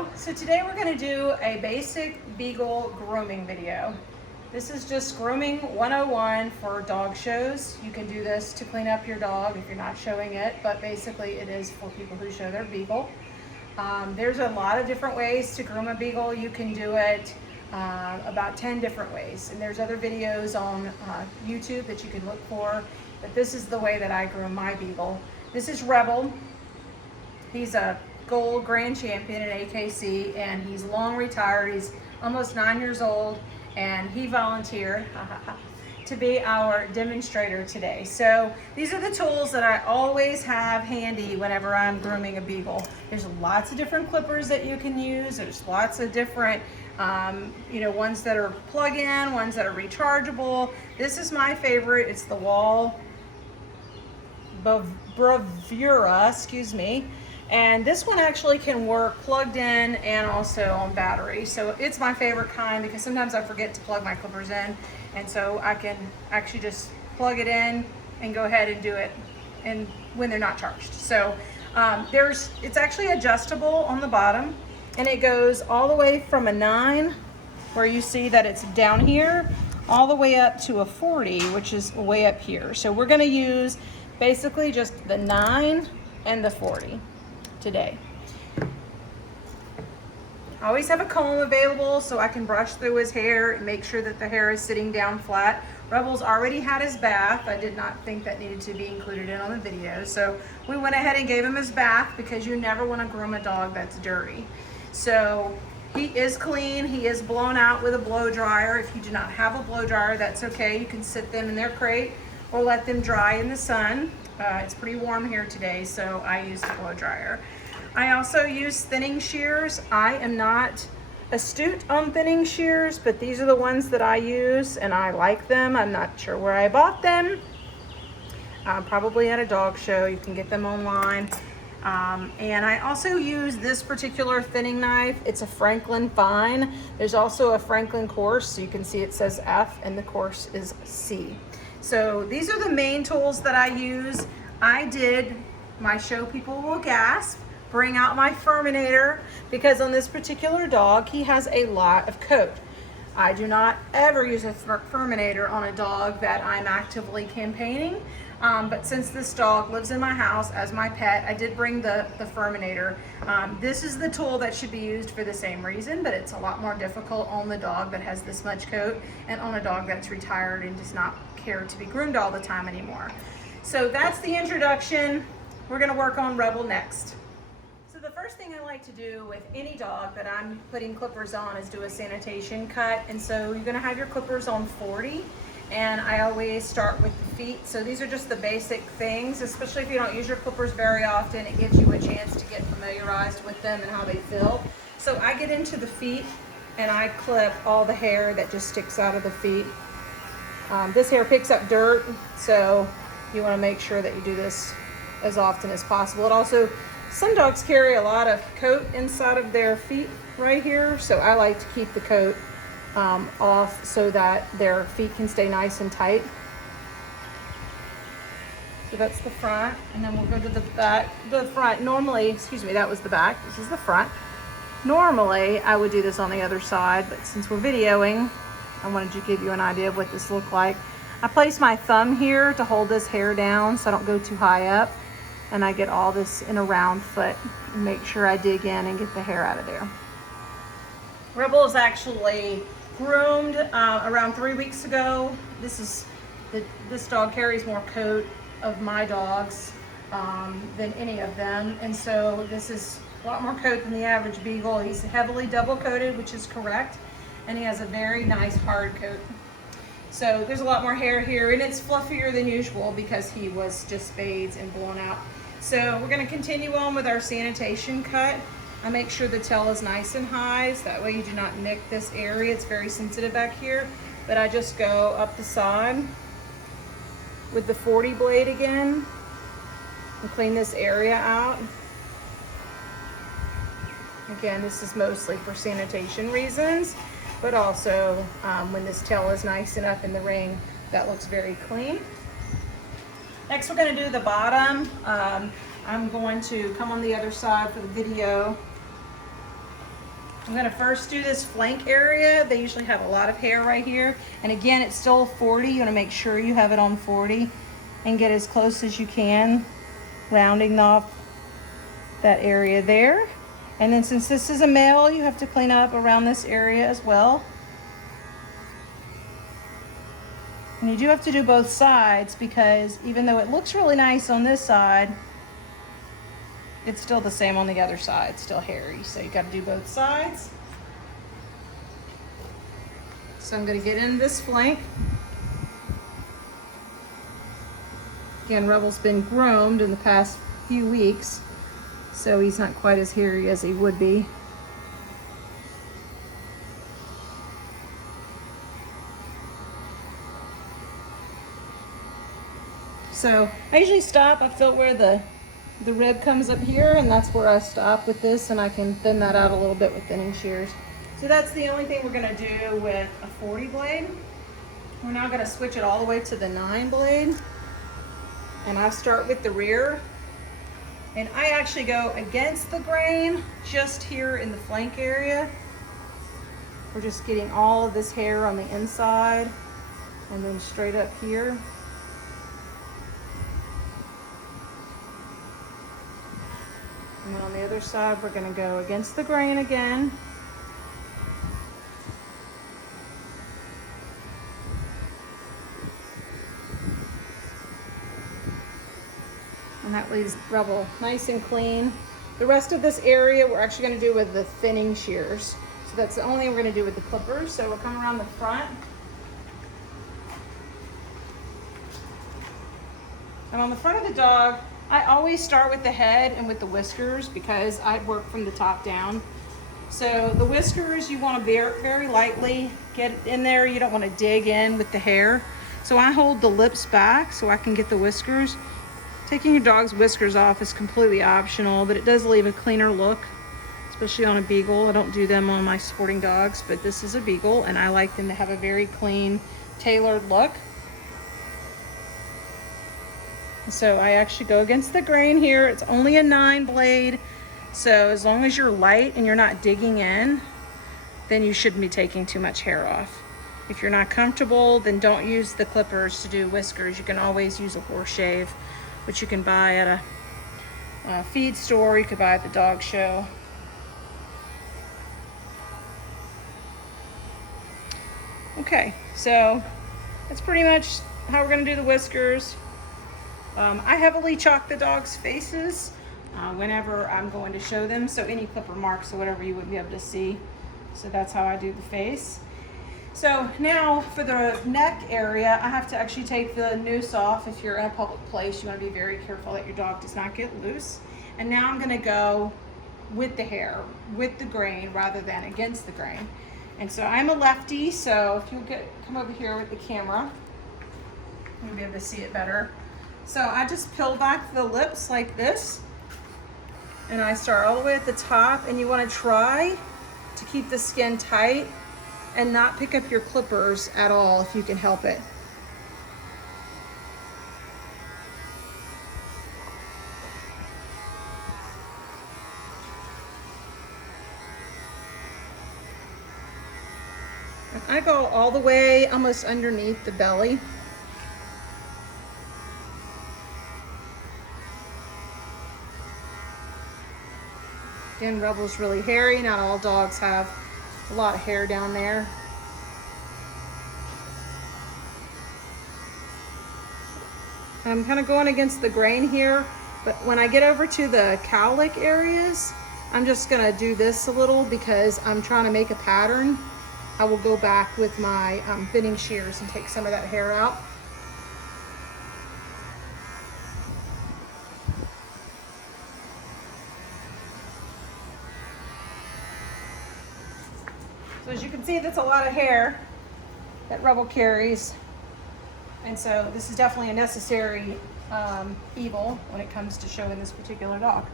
Hello, so today we're going to do a basic Beagle grooming video. This is just grooming 101 for dog shows. You can do this to clean up your dog if you're not showing it, but basically it is for people who show their Beagle. There's a lot of different ways to groom a Beagle. You can do it about 10 different ways, and there's other videos on YouTube that you can look for, but this is the way that I groom my Beagle. This is Rebel. He's a gold grand champion at AKC, and he's long retired. He's almost 9 years old, and he volunteered to be our demonstrator today. So these are the tools that I always have handy whenever I'm grooming a Beagle. There's lots of different clippers that you can use. There's lots of different ones that are plug-in, ones that are rechargeable. This is my favorite. It's the Wall Bravura, excuse me. And this one actually can work plugged in and also on battery. So it's my favorite kind because sometimes I forget to plug my clippers in. And so I can actually just plug it in and go ahead and do it and when they're not charged. So it's actually adjustable on the bottom, and it goes all the way from a 9, where you see that it's down here, all the way up to a 40, which is way up here. So we're gonna use basically just the 9 and the 40 today. I always have a comb available so I can brush through his hair and make sure that the hair is sitting down flat. Rebel's already had his bath. I did not think that needed to be included in on the video. So we went ahead and gave him his bath because you never want to groom a dog that's dirty. So he is clean. He is blown out with a blow dryer. If you do not have a blow dryer, that's okay. You can sit them in their crate or let them dry in the sun. It's pretty warm here today, so I use the blow dryer. I also use thinning shears. I am not astute on thinning shears, but these are the ones that I use, and I like them. I'm not sure where I bought them. Probably at a dog show. You can get them online. And I also use this particular thinning knife. It's a Franklin Fine. There's also a Franklin Coarse, so you can see it says F and the Coarse is C. So these are the main tools that I use. I did my Show People Will Gasp, bring out my Furminator, because on this particular dog, he has a lot of coat. I do not ever use a Furminator on a dog that I'm actively campaigning, but since this dog lives in my house as my pet, I did bring the Furminator. This is the tool that should be used for the same reason, but it's a lot more difficult on the dog that has this much coat and on a dog that's retired and does not care to be groomed all the time anymore. So that's the introduction. We're gonna work on Rebel next. So the first thing I like to do with any dog that I'm putting clippers on is do a sanitation cut. And so you're gonna have your clippers on 40, and I always start with the feet. So these are just the basic things, especially if you don't use your clippers very often. It gives you a chance to get familiarized with them and how they feel. So I get into the feet and I clip all the hair that just sticks out of the feet. This hair picks up dirt, so you want to make sure that you do this as often as possible. It also, some dogs carry a lot of coat inside of their feet right here, so I like to keep the coat off so that their feet can stay nice and tight. So that's the front, and then we'll go to the back. The front, normally, excuse me, that was the back, this is the front. Normally, I would do this on the other side, but since we're videoing, I wanted to give you an idea of what this looked like. I place my thumb here to hold this hair down so I don't go too high up, and I get all this in a round foot and make sure I dig in and get the hair out of there. Rebel is actually groomed around 3 weeks ago. This dog carries more coat of my dogs than any of them, and so this is a lot more coat than the average Beagle. He's heavily double coated, which is correct, and he has a very nice hard coat. So there's a lot more hair here, and it's fluffier than usual because he was just spayed and blown out. So we're gonna continue on with our sanitation cut. I make sure the tail is nice and high, so that way you do not nick this area. It's very sensitive back here, but I just go up the side with the 40 blade again and clean this area out. Again, this is mostly for sanitation reasons, but also when this tail is nice and up in the ring, that looks very clean. Next, we're going to do the bottom. I'm going to come on the other side for the video I'm gonna first do this flank area. They usually have a lot of hair right here. And again, it's still 40. You wanna make sure you have it on 40 and get as close as you can, rounding off that area there. And then since this is a male, you have to clean up around this area as well. And you do have to do both sides because even though it looks really nice on this side, it's still the same on the other side, it's still hairy. So you gotta do both sides. So I'm gonna get in this flank. Again, Rebel's been groomed in the past few weeks, so he's not quite as hairy as he would be. So I usually stop, I feel where the rib comes up here, and that's where I stop with this, and I can thin that out a little bit with thinning shears. So that's the only thing we're gonna do with a 40 blade. We're now gonna switch it all the way to the 9 blade. And I start with the rear. And I actually go against the grain just here in the flank area. We're just getting all of this hair on the inside and then straight up here. And then on the other side, we're gonna go against the grain again. And that leaves Rebel nice and clean. The rest of this area we're actually gonna do with the thinning shears. So that's the only thing we're gonna do with the clippers. So we'll come around the front. And on the front of the dog, I always start with the head and with the whiskers because I work from the top down. So the whiskers, you wanna very lightly get in there. You don't wanna dig in with the hair. So I hold the lips back so I can get the whiskers. Taking your dog's whiskers off is completely optional, but it does leave a cleaner look, especially on a Beagle. I don't do them on my sporting dogs, but this is a Beagle, and I like them to have a very clean, tailored look. So I actually go against the grain here. It's only a 9 blade, so as long as you're light and you're not digging in, then you shouldn't be taking too much hair off. If you're not comfortable, then don't use the clippers to do whiskers. You can always use a horse shave, which you can buy at a feed store, you could buy at the dog show. Okay, so that's pretty much how we're gonna do the whiskers. I heavily chalk the dog's faces whenever I'm going to show them, so any clipper marks or whatever you wouldn't be able to see. So that's how I do the face. So now for the neck area, I have to actually take the noose off. If you're in a public place, you want to be very careful that your dog does not get loose. And now I'm going to go with the hair, with the grain rather than against the grain. And so I'm a lefty, so if you'll come over here with the camera, you'll be able to see it better. So I just peel back the lips like this, and I start all the way at the top, and you want to try to keep the skin tight and not pick up your clippers at all if you can help it. And I go all the way almost underneath the belly. Again, Rebel's really hairy. Not all dogs have a lot of hair down there. I'm kind of going against the grain here, but when I get over to the cowlick areas, I'm just gonna do this a little because I'm trying to make a pattern. I will go back with my thinning shears and take some of that hair out. So as you can see, that's a lot of hair that Rebel carries. And so this is definitely a necessary evil when it comes to showing this particular dog.